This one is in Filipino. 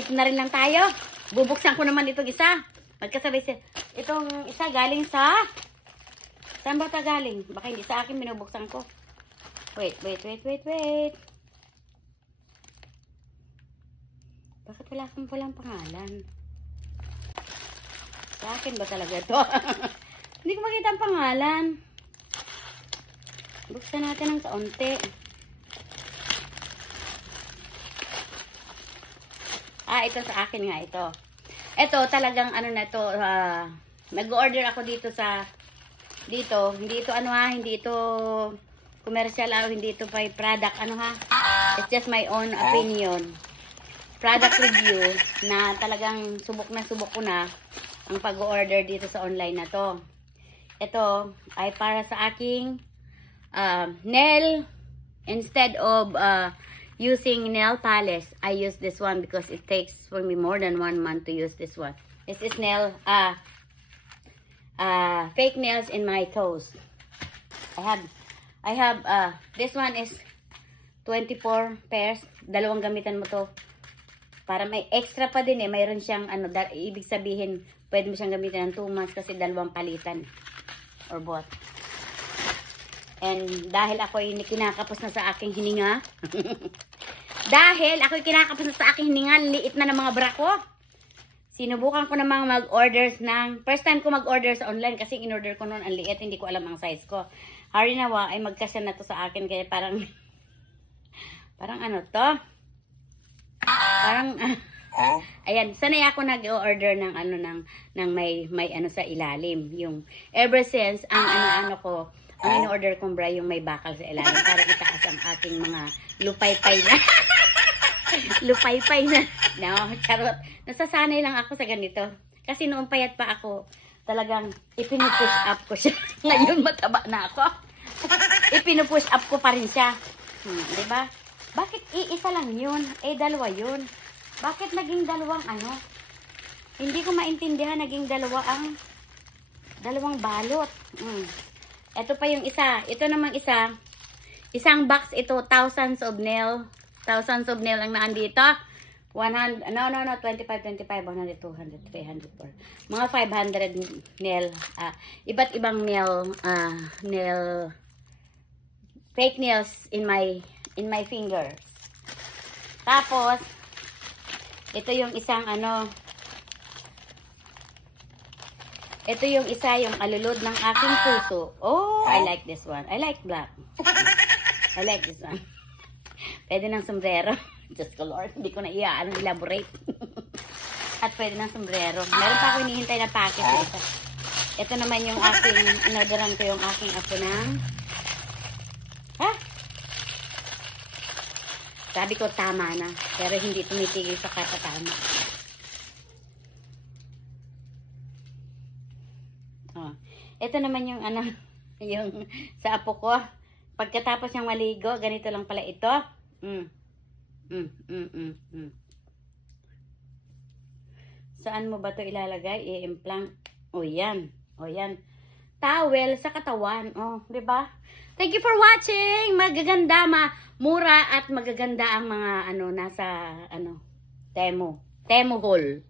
dito na rin lang tayo. Bubuksan ko naman itong isa. Magkasabay siya. Itong isa galing sa... Saan ba ito galing? Baka hindi sa akin binubuksan ko. Wait. Bakit walang pangalan? Sa akin ba talaga ito? Hindi ko makita ang pangalan. Buksan natin ng kaunti. Ito sa akin nga ito. Ito talagang ano na ito. Nag-order ako dito sa... Dito. Hindi ito hindi ito commercial hindi ito by product It's just my own opinion. Product review na talagang subok ko na ang pag-order dito sa online na to. Ito ay para sa aking nail. Instead of using nail polish, I use this one because it takes for me more than 1 month to use this one. This is nail fake nails in my toes. I have this one is 24 pairs. Dalawang gamitan mo to. Para may extra pa din mayroon siyang ibig sabihin, pwede mo siyang gamitin ng 2 months kasi dalawang palitan. Or both. And dahil ako ay kinakapos na sa aking hininga. Liit na ng mga bra ko. Sinubukan ko namang mag-orders first time ko mag-order sa online kasi in-order ko noon ang liit, hindi ko alam ang size ko. Harinawa ay magkasya na to sa akin kaya parang ayan, sanay ako nag-order ng may sa ilalim. Yung ever since ang ko, ang in-order kong bra yung may bakal sa ilalim para itaas ang aking mga lupay-pay na. No, charot. Nasasanay lang ako sa ganito. Kasi noong payat pa ako, talagang ipinupush up ko siya. Ngayon mataba na ako. Ipinupush up ko pa rin siya. Diba? Bakit iisa lang yun? Dalawa yun. Bakit naging dalawang Hindi ko maintindihan naging dalawang balot. Ito pa yung isa. Ito namang isa. Isang box ito, thousands of nail lang naandito. 100, 25, 100, 200, 300, 400. Mga 500 nail. Iba't ibang nail, fake nails in my finger. Tapos, ito yung isang ito yung isa, yung alulod ng aking puso. Oh, I like this one. I like black. I like this one. Pwede ng sombrero. Just the Lord. Hindi ko na elaborate. At pwede ng sombrero. Meron pa ako hinihintay na packet. Ito naman yung aking, inorderan ko yung aking apo ng... Sabi ko tama na. Pero hindi tumitigil sa katatama. Ito naman yung yung sa apo ko. Pagkatapos niyang maligo, ganito lang pala ito. Saan mo ba ito ilalagay? I-implant. O yan. Towel sa katawan. Di ba? Thank you for watching. Magaganda, mura at magaganda ang mga nasa Temu Hall.